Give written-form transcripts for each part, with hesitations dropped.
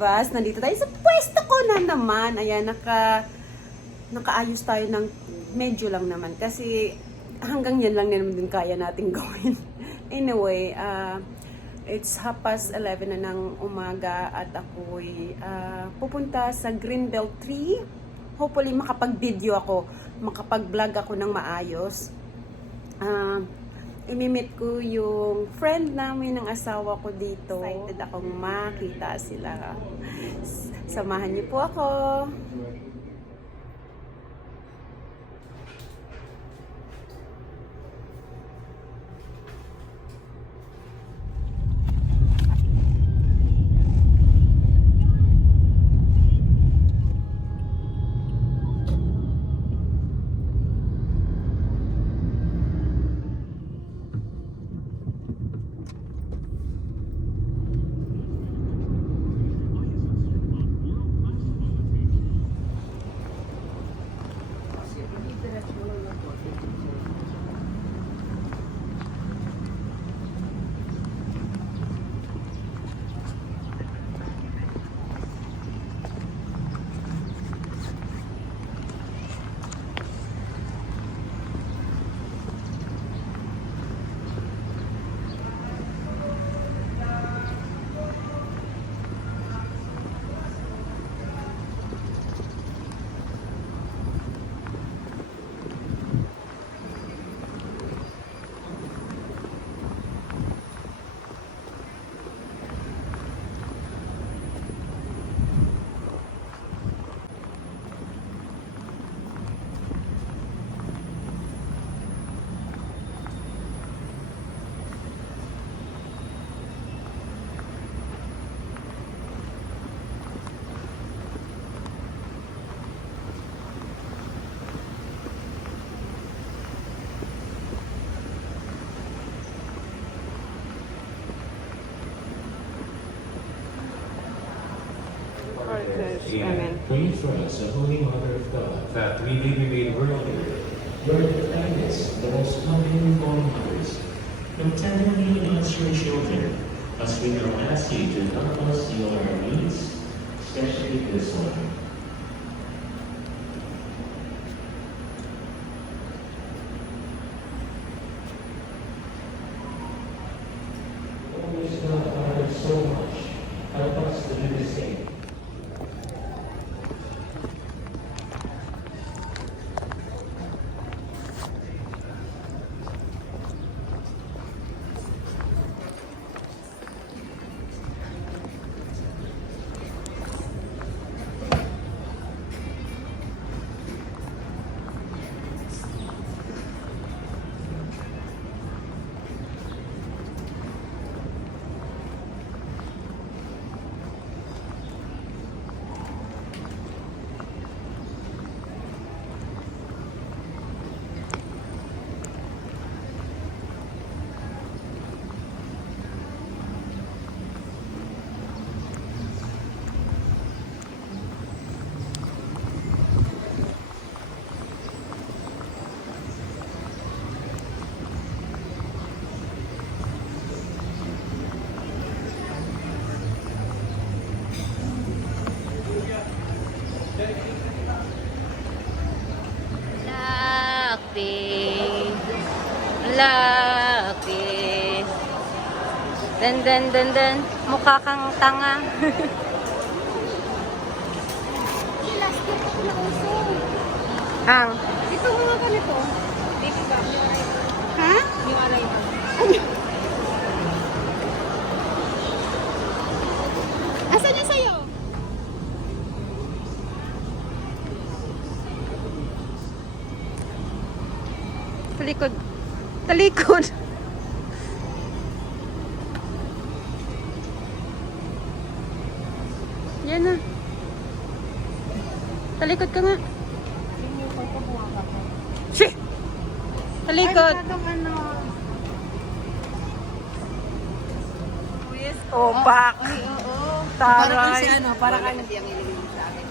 Divas. Nandito tayo sa pwesto ko na naman. Ayan, nakaayos tayo ng medyo lang naman. Kasi hanggang yan lang naman din kaya natin gawin. Anyway, it's 11:30 na ng umaga at ako'y pupunta sa Greenbelt 3. Hopefully makapag-video ako, makapag-vlog ako ng maayos. Imimit ko yung friend namin ng asawa ko dito. Excited akong makita sila. Samahan niyo po ako. And pray for us, the Holy Mother of God, that we may be made worthy. Lord, the kindest, the most loving of all mothers, look tenderly on us, your children, as we now ask you to help us in all our needs, especially this one. Always love others so much. Help us to do the same. Laki. Den. Mukha kang tanga. Ang? Ito mga ganito. Baby ba? Ha? Yung alay ba? Asan niya sa'yo? Talikod. Talikod. Yan na. Talikod ka nga. Shit! Talikod. Oh, back. Taray. Para ka kasi ang ilagay mo sa akin.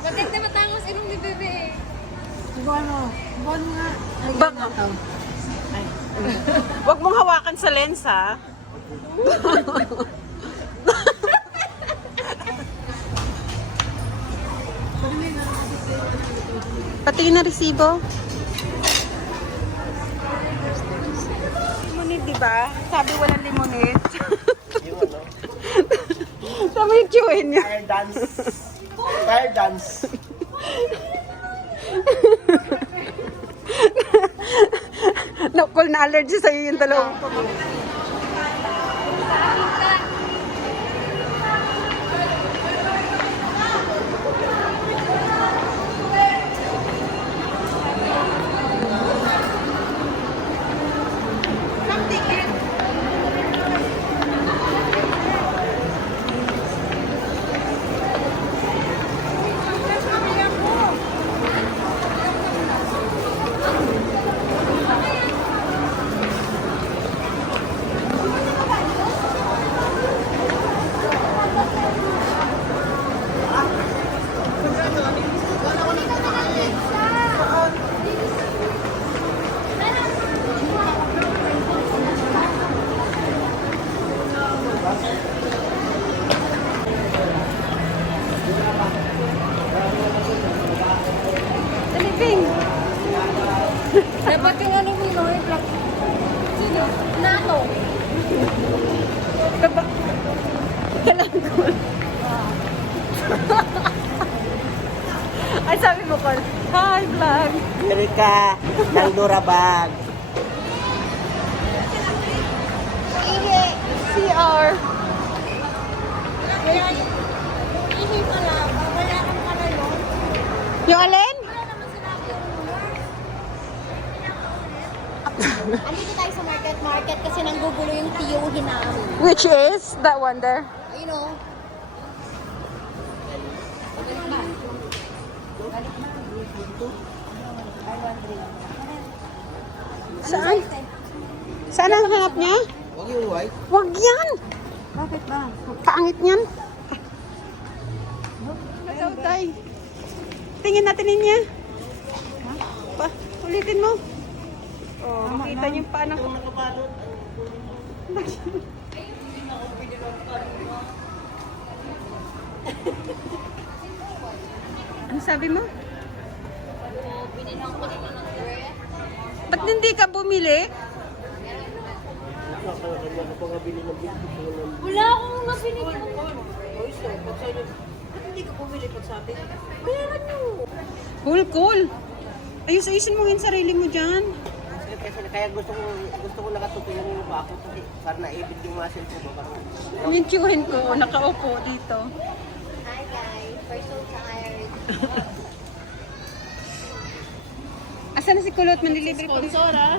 Maganda matangos ilong ni bebe eh. Bon nga. Bak. Huwag mong hawakan sa lens ha. Pati yung resibo. Limonade, di ba? Sabi walang limonade. Yung ano? Sabi yung chewin niya. Fire dance. Fire dance. Nakul na allergy sa'yo yung dalawang to. Taliping! Dapat yung ano mo, yung black. Sino? Nato. Kaba... Kalangkol. Ay, sabi mo, Col. Hi, vlog. Erika, ng Durabag. Ihi. CR. Ihi pala. Wala kang pala yun. Yung alin? Wala naman sinabi yung Andito tayo sa market kasi nanggugulo yung tiyuhin namin. Which is that one there? You know. Saan? Saan ang hanap niya? Huwag yung white. Wag yan! Bakit ba? Pangit niyan. Ikaw, tay. Tingin natin niya. Pa, ulitin mo. Oh, makita niyo pa ng... Yung nakabalot. Ano sabi mo? Ba't hindi ka bumili? Nakakanya ko pa nga bili ng biscuit. Wala akong nabili ko. Ba't hindi ka bumili pag sabi? Bayaran nyo. Cool. Ayos-ayusin mo yung sarili mo dyan. Kasi kaya gusto ko nakatutulong yung pa ako kasi para naibig yung muscle ko. Yung tiyuhin ko, nakaupo dito. Hi guys, we're so tired. Asan na si Kulot? Manlilibre ko. Sponsor ah.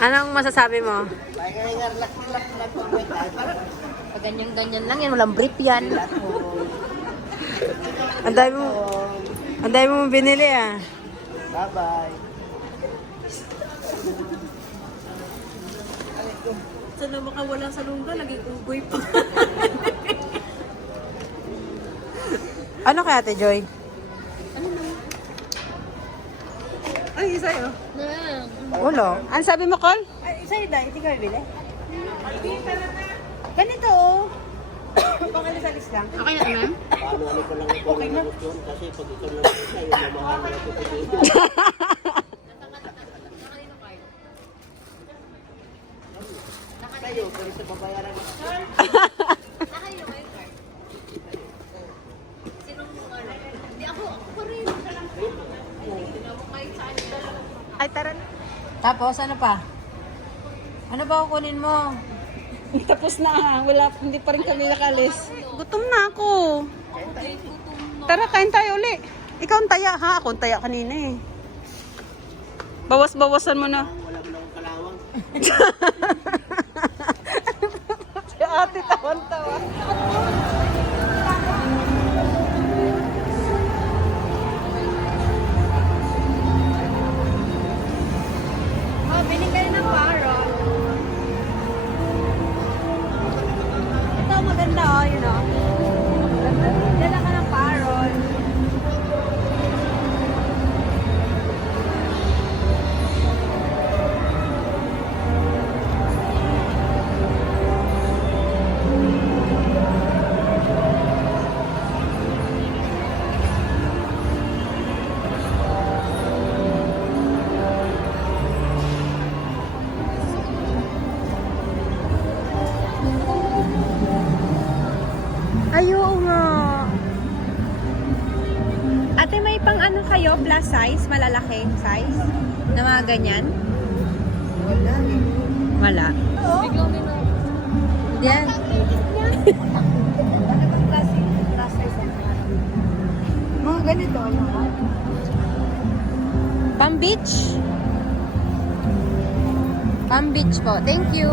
Anong masasabi mo? Kaya nga relax po mo ito. Pag ganyan-ganyan lang yan, walang brief yan. Ang dami mo binili ah. Bye-bye. Sana makawala sa lungga, lagi ugoy pa. Ano kaya, Ate Joy? Ay, isa yun. Ulo. Ano sabi mo, Col? Ay, sa'yo dahil, hindi ka bibili? Ganito, oh. Pang-alis-alis lang. Okay na, ma'am? Paano ko lang ito okay na kasi pag ikaw lang isa, yung mamahal na ito. Kayo, pero sa babayaran mo. Ay, tara na. Tapos, ano pa? Ano ba kukunin mo? Tapos na, wala, hindi pa rin kami nakalis. Gutom na ako. Tara, kain tayo uli. Ikaw ang taya, ha? Ako ang taya kanina eh. Bawas-bawasan mo na. Wala mo lang kalawang. Si ate tawan-tawa. Oh, bili kayo ng parrot. Ito maganda oh, yun oh. Dala ka ng parrot. plus size, malalaking size, na mga ganyan? Wala. Yan. Mga ganito, Pang beach? Pang beach po. Thank you.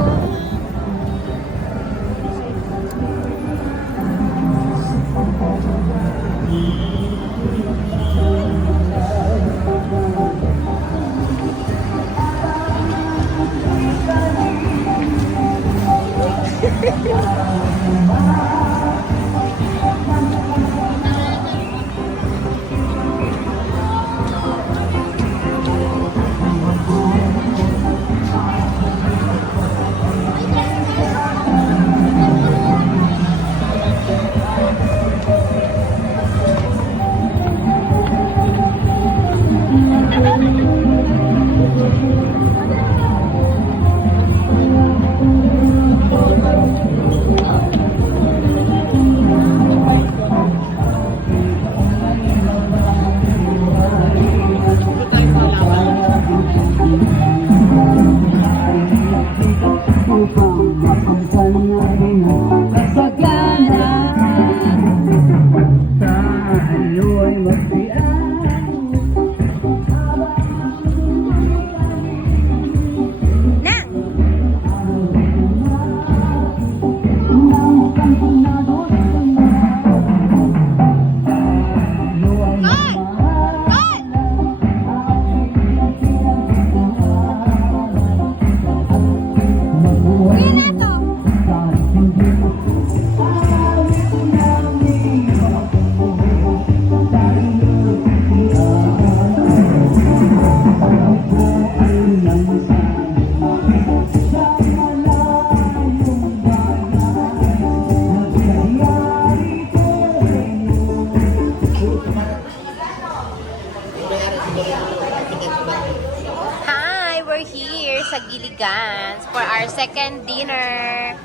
Hi, we're here sa Giligans for our second dinner.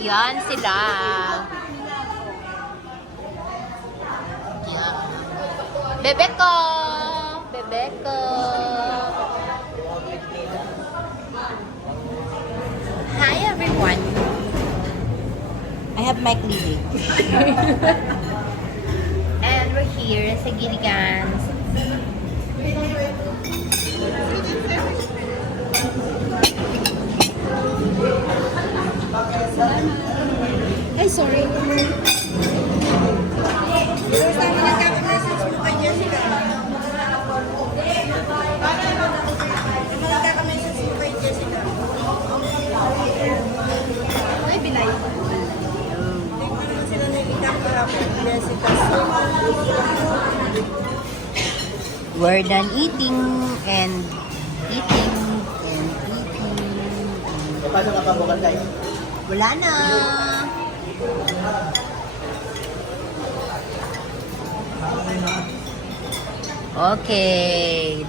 Yan sila. Yan. Bebeko! Bebeko! Hi everyone. I have mic leading. And we're here sa Giligans. Ay, sorry. First time na nagkaka-message mo kay Jessica. Nagkaka-message mo kay Jessica. Ay, Bilay. Tingnan naman sila nakikita ko hapon. Jessica. We're done eating and eating and eating. Paano ka pa bukal tayo? Wala na. Okay.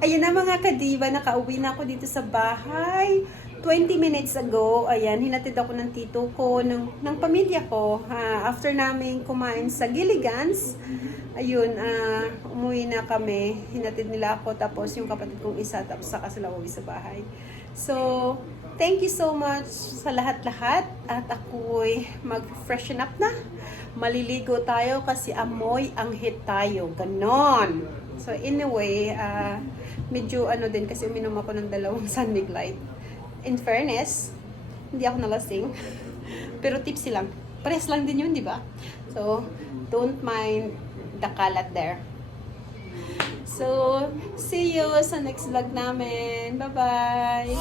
Ayan na mga kadiba, nakauwi na ako dito sa bahay. 20 minutes ago, ayan, hinatid ako ng tito ko, ng pamilya ko. After namin kumain sa Giligans, ayun, umuwi na kami. Hinatid nila ako, tapos yung kapatid kong isa, tapos saka sila uwi sa bahay. So, thank you so much sa lahat-lahat. At ako'y mag-freshen up na. Maliligo tayo kasi amoy anghit tayo. Ganon. So, anyway, medyo ano din kasi uminom ako ng 2 San Mig Light. In fairness, hindi ako nalasing. Pero tipsy lang. Pares lang din yun, di ba? So, don't mind the kalat there. So, see you sa next vlog namin. Bye-bye!